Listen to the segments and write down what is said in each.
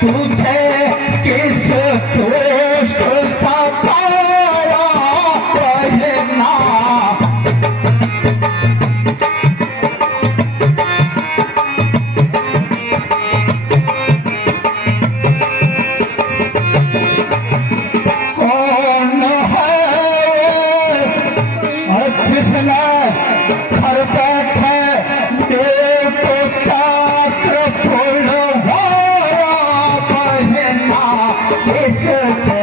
तुझे किस दुष्ट सताया कहना। कौन है वो जिसने घर बैठे देव को चात्र फुलवाया कहना किससे।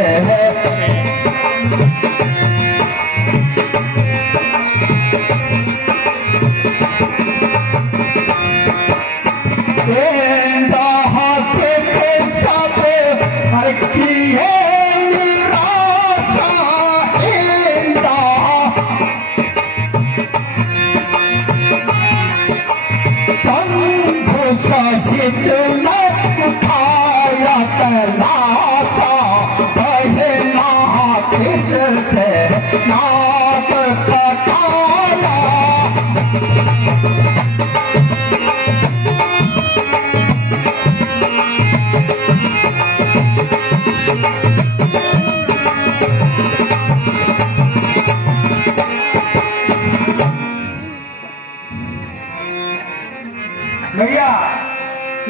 सहित न उठाया तलाशा कहना किससे नाक कटाया। भैया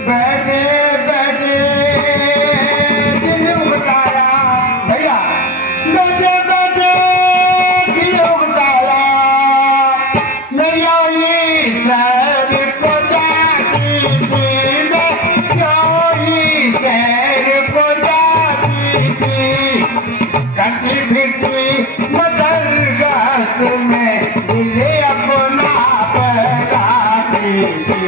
बैठे बैठे दिल उगताया। भैया बैठे बैठे दिल उगताया। भैया ये सैर को जाती थी मैं, क्यों ही सैर को जाती थी। करती फिरती मदरगाह में दिल अपना बहलाती थी।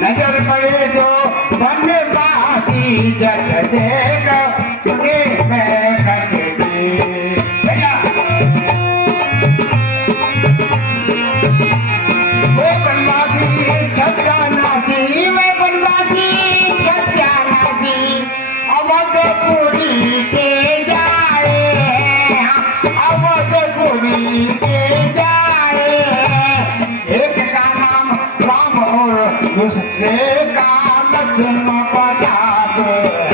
नजर पड़े जो बनवासी जट देगा उन्हें मैं कटती। भैया वो बनवासी छज्जा नासी, मैं बनवासी छज्जा नासी। अवधपुरी के जाए, अवधपुरी के जाए। एक का नाम राम और दूसरे का लक्ष्मण प्रताप है।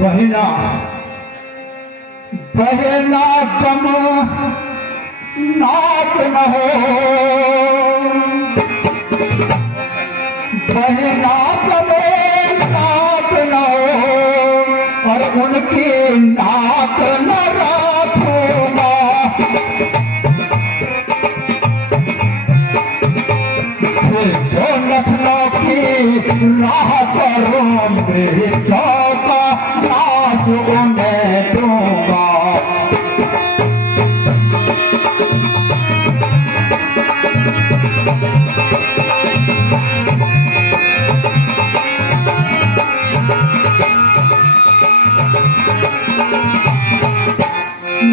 बहना बहना कम नाक न हो, बहना कम नाक न हो और उनकी नाक न रखूंगा। जो लखनऊ की राह करो मेरे चौका नाश उन्हें दूंगा।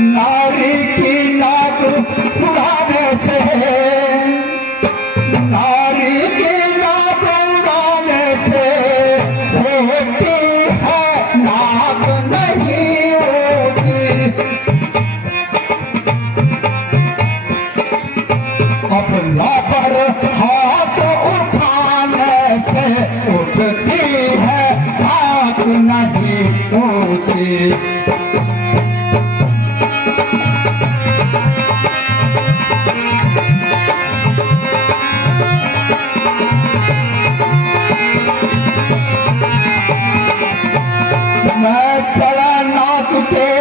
नारी की नाक उड़ाने से, नारी की नाक उड़ाने से होती है नाक नहीं होती। अपना पर हाथ उठाने से उठती है नाक नहीं होती। मैं चला नाक के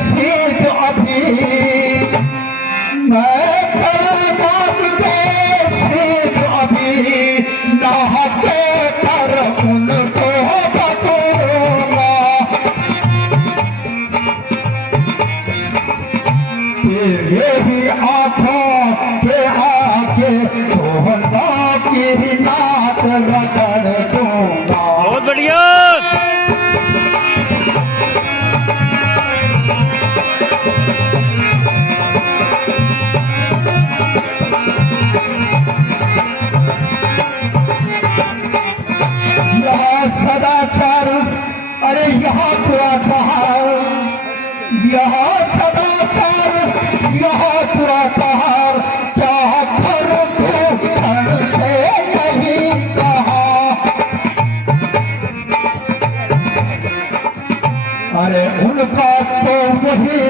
सीध अभी, मैं चला नाक के सीध अभी। नहाते पर उनको बटूरूंगा। यह सदाचार यह दुराचार क्या भूषण से नहीं कहा। अरे उनका तो वही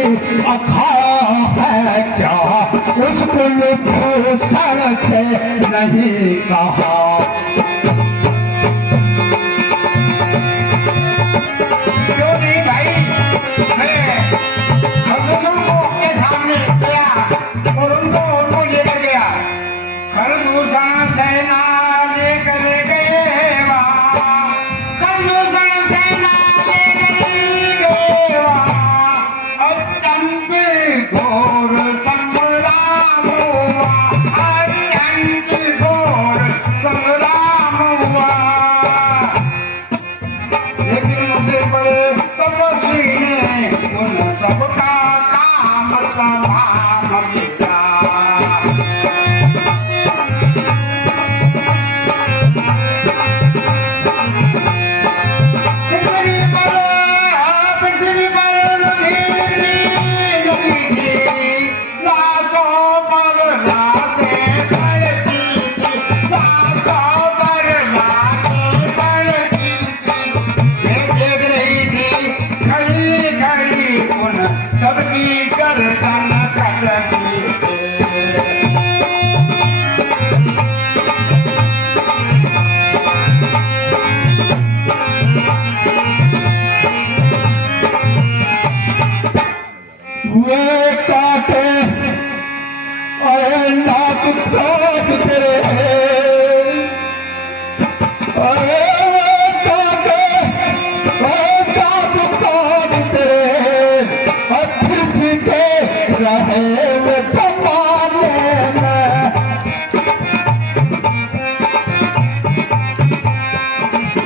अखाड़ा है क्या उस कुलभूषण से नहीं कहा। क्यों नहीं भाई, मैं खरदूषण को अपने सामने गया और उनको लेकर गया। खरदूषण सेना लेकर गए वहाँ, खरदूषण सेना लेकर गए वहाँ, अत्यंत घोर संग्राम हुआ, अत्यंत घोर संग्राम हुआ। लेकिन मुझे बड़े तपस्वी ने उन सबका काम संभाल लिया। पृथ्वी पर नदी थी, लाशों पर लाशें पड़ती थी, लाशों पर लाशें पड़ती थी। मैं देख रही थी खड़ी खड़ी उन सबकी गर्दन कटती थी। वे काटे अरे नाक काट तेरे अरे वे काटे नाक काट तेरे और फिर जीते रहे वे जमाने में।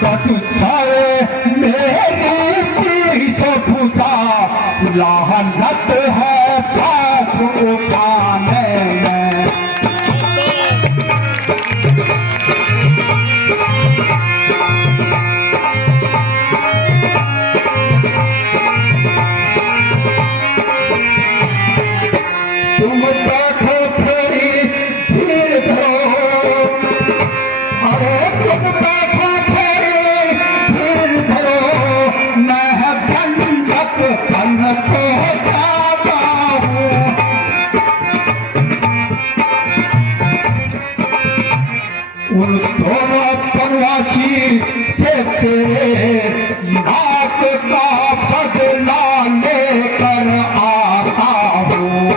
कट जाए मेरी पीठ पूजा लाहनत है सांस उठाने में। तुम बैठो थोड़ी धीर धरो, अरे तुम बैठो थोड़ी धीर धरो, मैं बंधक बन को जाता हूँ। उन दोनों बनवासी से तेरे नाक का बदला लेकर आता हूँ।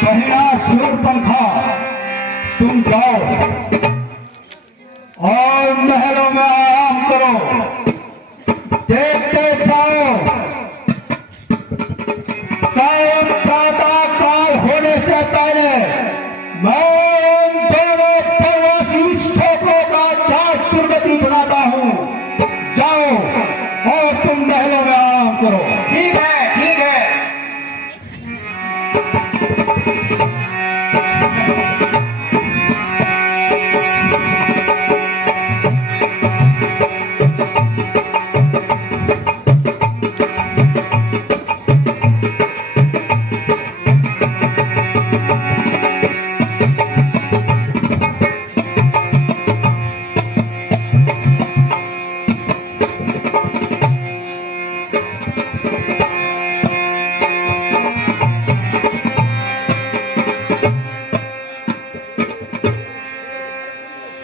बहिना शूरपंखा तुम जाओ और महलों में आराम करो, देखते जाओ कायम प्रातः काल होने से पहले मैं उन दोनों प्रवासी स्टोकों का जाट दुर्गति बनाता हूँ। जाओ और तुम महलों में आराम करो। ठीक है, ठीक है।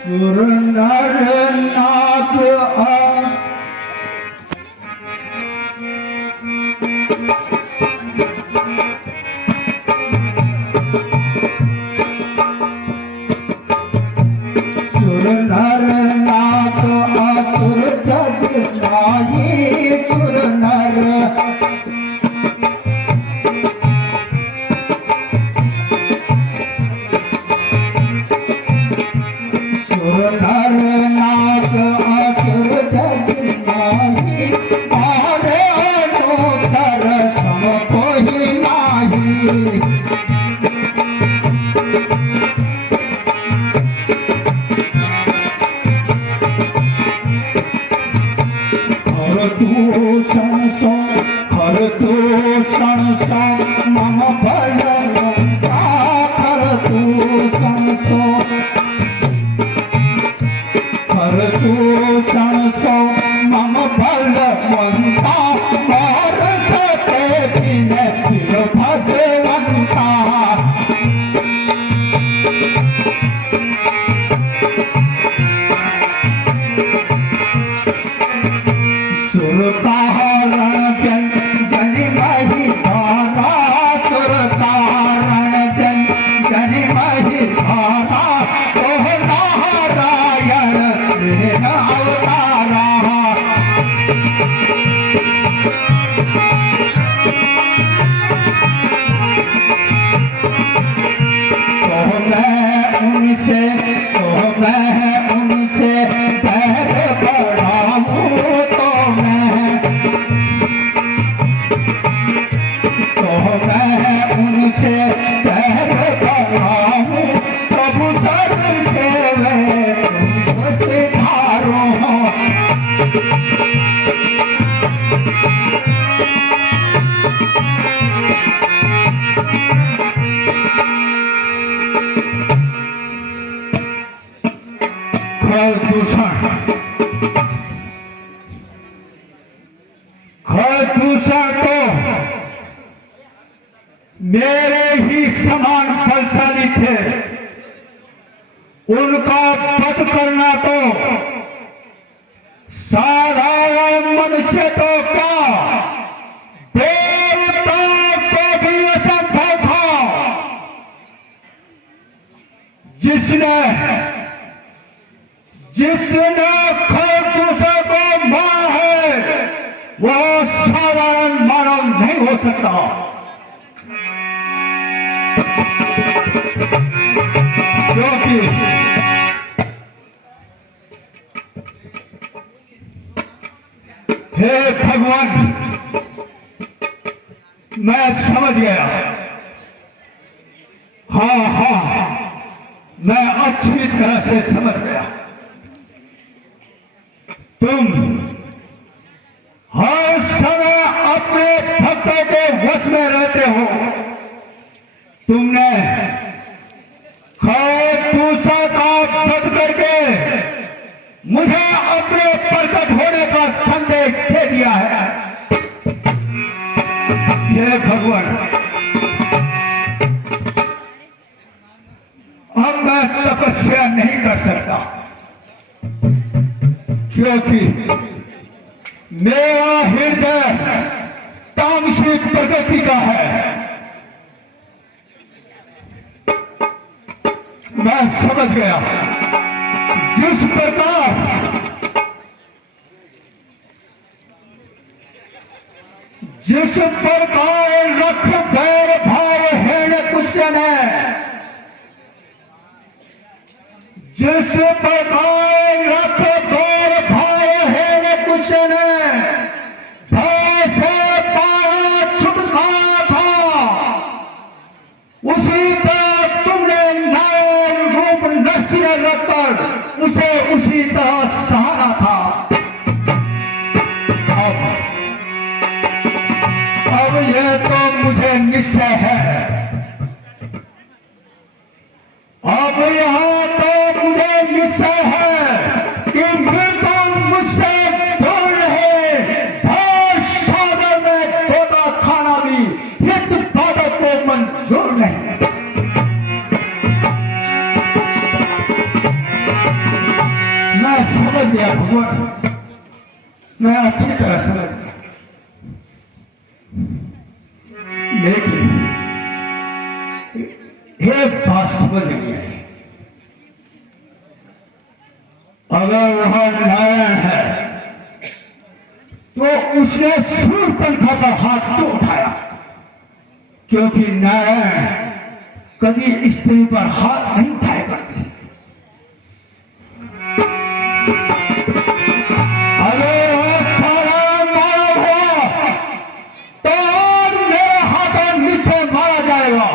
सुर नर नाथ सुर नर नाथ असुर जग नाई सुर नर सुर नर नाग असुर जग नाई आरे अनुतर खरदूषण सो खरदूषण सो मम भलवंता खरदूषण सो खरदूषण सो मम भलवंता मोर सते दिन दिन भगवंता खरदूषण तो मेरे ही समान बलशाली थे, उनका वध करना तो साधारण मनुष्य तो क्या देवताओं को भी असंभव था। जिसने खरदूषण को मारा है वो साधारण मानव नहीं हो सकता। क्योंकि हे भगवान, मैं समझ गया। हाँ, मैं अच्छी तरह से समझ गया। तुम हर समय अपने भक्तों के वश में रहते हो। तुमने खरदूषण का वध करके मुझे अपने प्रकट होने का संदेश दे दिया है। हे भगवान, अब मैं तपस्या नहीं कर सकता, क्योंकि मेरा हृदय तामसिक प्रकृति का है। मैं समझ गया जिस प्रकार रख बैर भाव हेण कुशन है, जिस प्रकार रख बैर भाव हेण कुशन है, भैसे पारा छुटका था, उसी तरह तुमने नारायण रूप नरसिंह रखकर उसे उसी तरह सहारा था। अब यह तो मुझे निश्चय है, अब यहाँ तो मुझे निश्चय है कि मृत्यु मुझसे दूर रहे। भव सागर में तोता खाना भी हित बाधक को मंजूर नहीं। मैं समझ गया भगवान, मैं अच्छी तरह समझ गया। लेकिन एक बात समझ नहीं आई, अगर वह नारायण है तो उसने शूर्पणखा पर हाथ क्यों उठाया? क्योंकि नारायण कभी स्त्री पर हाथ नहीं उठाया करते। अगर वह सारा मारा हुआ तो मेरे हाथों मुझसे मारा जाएगा।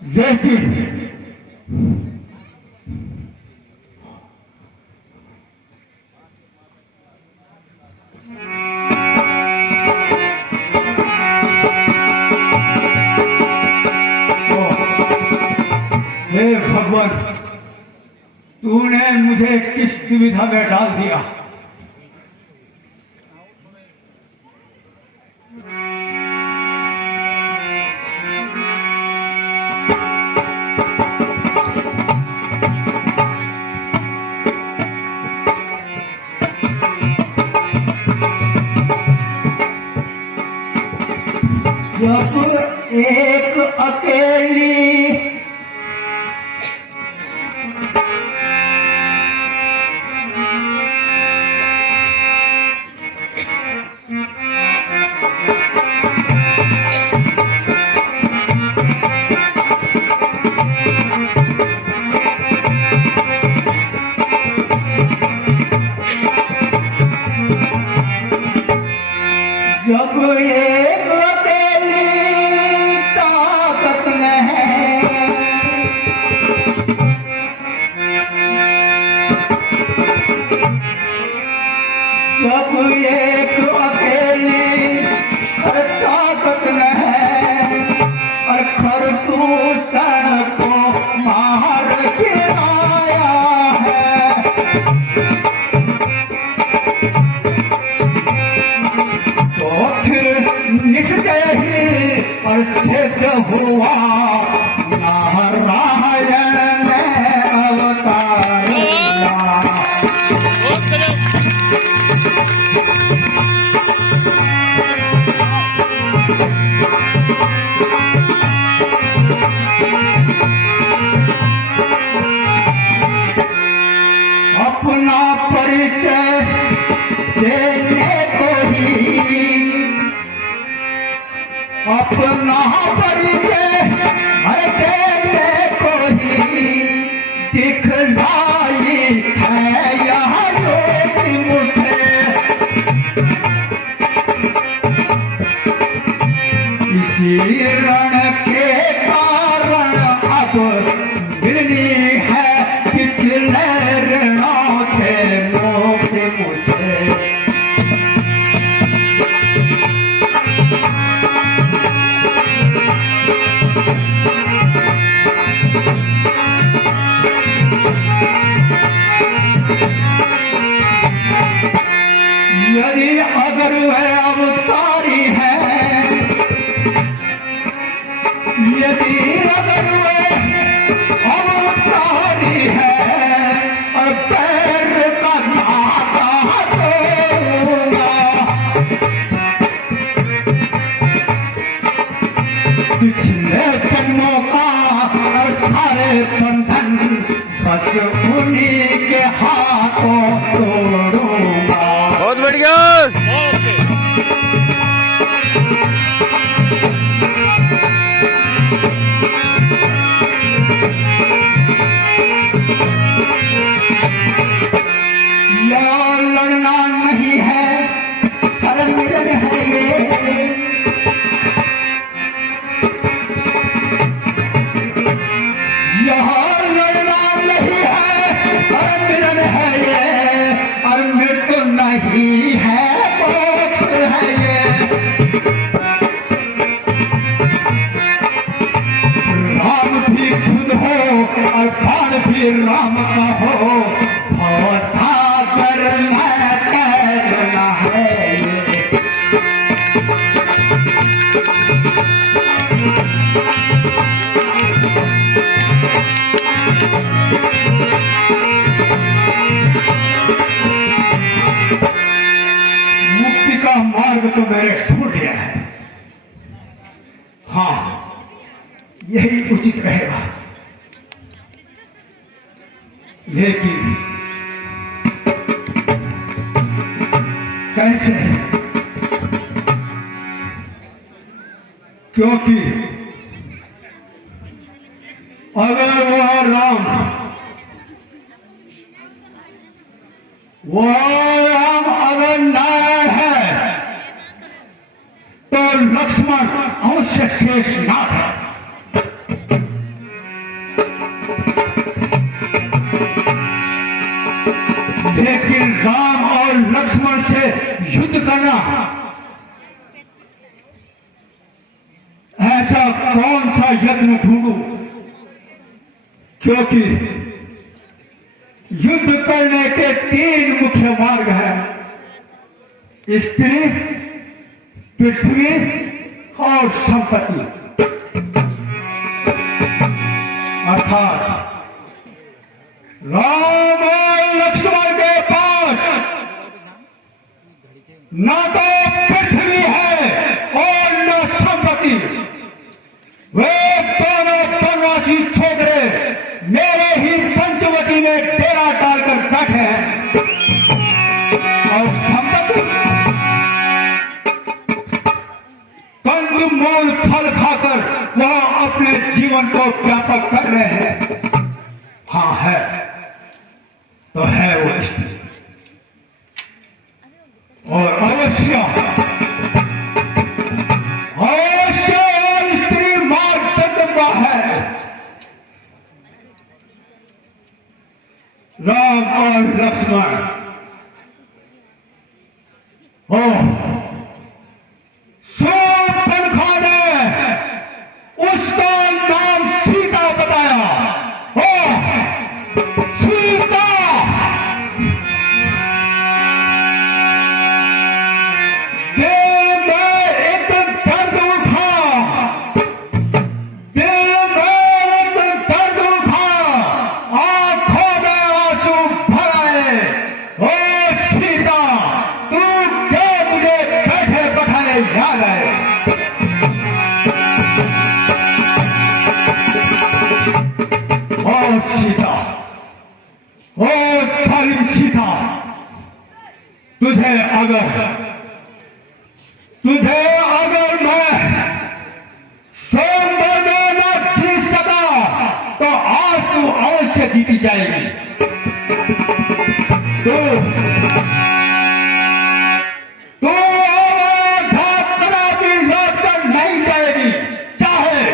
लेकिन हे भगवान, तूने मुझे किस दुविधा में डाल दिया। जब एक अकेली जब एक अकेली ताकत में है, जब एक अकेली ताकत में है, और खरदूषण को मार गिराया है, तो फिर निश्चय ही और सिद्ध हुआ नारायण ने अवतार लिया। अपना परिचय देने को ही, अपना परिचय देने को ही दिखलाई है यह ज्योति मुझे। इसी रण के कारण अब मिलनी है पिछले ऋणों से मुक्ति मुझे। यदि अगर वह अवतारी है, यदि अगर वह अवतारी है, और पैर का नाता तोड़ूंगा। पिछले जन्मों का और सारे बंधन बस उन्हीं के हाथों तोड़ूंगा। बहुत बढ़िया। या लड़ना नहीं है, मिलन है ये। यहाँ लड़ना नहीं है, मिलन है ये, और मृत्यु नहीं है, मोक्ष है ये। राम भी खुद हो और बाण भी राम का हो, भवसागर में तैरना है ये। मुक्ति का मार्ग तो मेरे ढूंढ गया है। हाँ, यही उचित रहेगा। लेकिन कैसे? क्योंकि अगर वह राम अगर नारायण है, तो लक्ष्मण अवश्य शेषनाग है। लेकिन राम और लक्ष्मण से युद्ध करना, ऐसा कौन सा यत्न ढूंढूं, क्योंकि युद्ध करने के 3 मुख्य मार्ग हैं, स्त्री, पृथ्वी और संपत्ति। अर्थात राम और लक्ष्मण के पास न तो पृथ्वी है और न संपत्ति। वे दोनों वनवासी छोकरे मेरे ही पंचवटी में डेरा डालकर बैठे हैं, और संपत्ति कंदमूल फल खाकर वह अपने जीवन को व्यापक कर रहे हैं। हाँ है तो है वो स्त्री, और अवश्य अवश्य और स्त्री मार्गदर्शक है। राम और लक्ष्मण, शूर्पणखा ने उसका नाम सीता बताया। सीता दिल में एक दर्द उठा, दिल में एक दर्द उठा, आंखों में आंसू भर आए। ओ सीता, तू क्यों मुझे बैठे बैठाए याद आए? ओ सीता, ओ जालिम सीता, तुझे अगर मैं सोमवार में न जीत सका तो आज तू अवश्य जीती जाएगी। तू कदापि लौट कर नहीं जाएगी, चाहे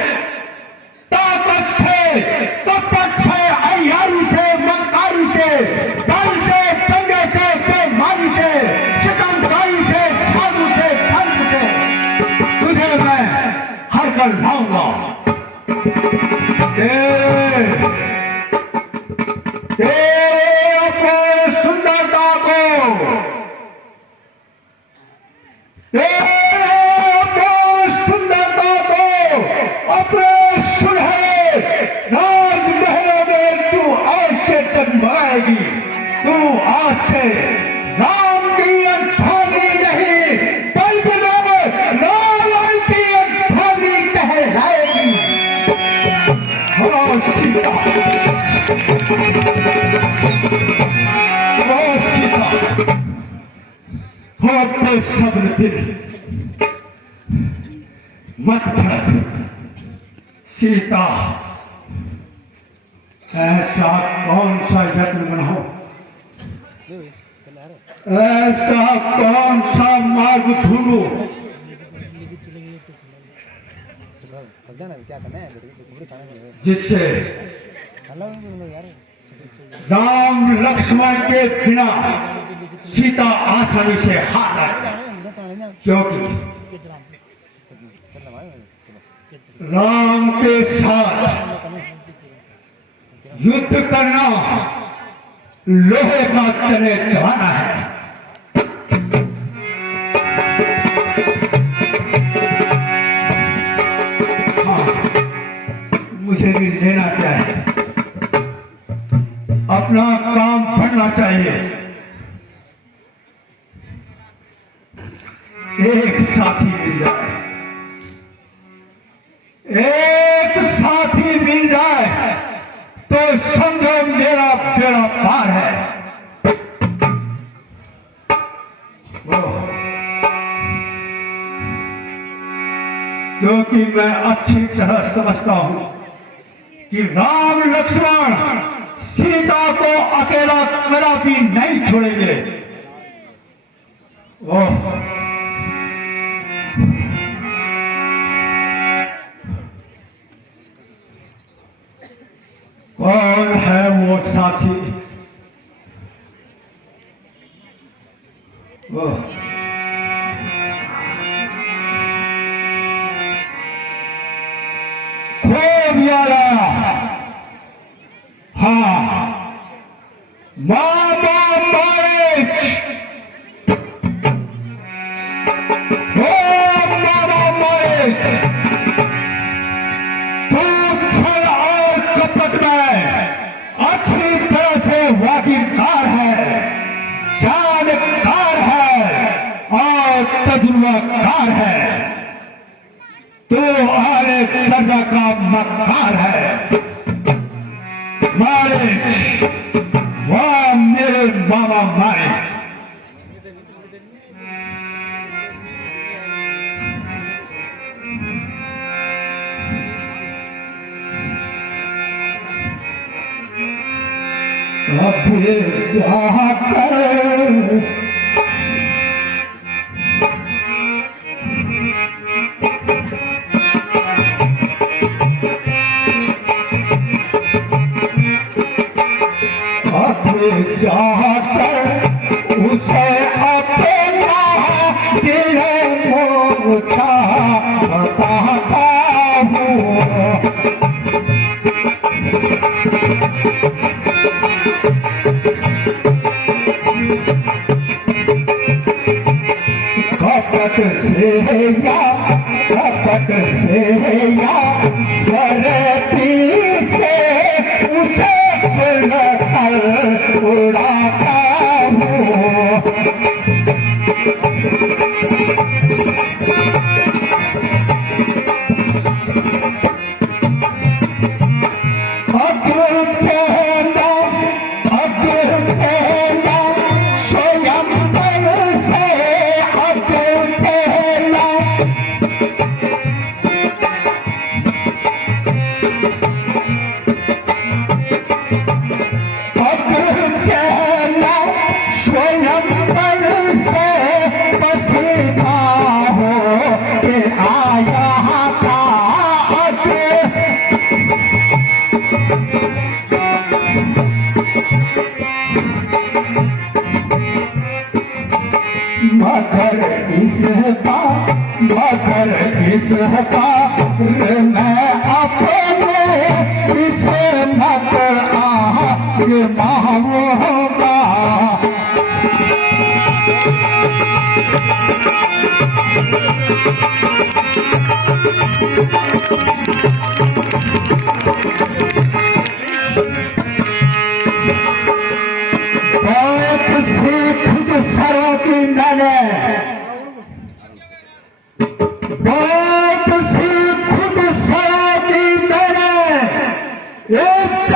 ताकत से, कपट से, अय्यारी से, मक्कारी से, धन से, दंगे से, बेईमानी से, शिकंजाई से, साधु से, संत से तुझे मैं हर कर लाऊंगा। तेरे अपने सुंदरता को, तेरे अपने सुंदरता को अपने सुनहरे राजमहलों में तू अवश्य जन्माएगी। तू आज से राम की अर्धांगिनी नहीं, बल्कि रावण की अर्धांगिनी कहलाएगी। ओ सीता, ओ सीता, हो अपने सब्र दिल, मत भड़क। सीता, ऐसा कौन सा यत्न बनाओ, ऐसा कौन सा मार्ग ढूंढो जिससे राम लक्ष्मण के बिना सीता आसानी से हाथ आए, क्योंकि राम के साथ युद्ध करना लोहे का चले जमाना है। हाँ, मुझे भी लेना चाहिए, अपना काम बढ़ना चाहिए। एक साथी मिल जाए, एक साथी मिल जाए तो समझो मेरा बेड़ा पार है। क्योंकि मैं अच्छी तरह समझता हूं कि राम लक्ष्मण सीता को अकेला कदापि नहीं छोड़ेंगे। कौन है वो साथी? मालिक, तू छल और कपट में अच्छी तरह से वाकिफदार है, जानकार है और तजुर्बाकार है। तू आले दर्जा का मक्कार है। मालिक, वाह मेरे मामा मालिक, अब जाकर जाकर उसे अपना दिल मोटा बताता हूँ। कपट से या सरती से उसे उड़ाता हूँ। अग्र चेहरा स्वयं पर से अग्र चेहरा स्वयं पर से पसीना हो के आया था मगर इस बार मैं अपने इस मत आजमाऊंगा। बहुत सी खुद सरों की मैंने बहुत सी खुद सरों की मैंने एक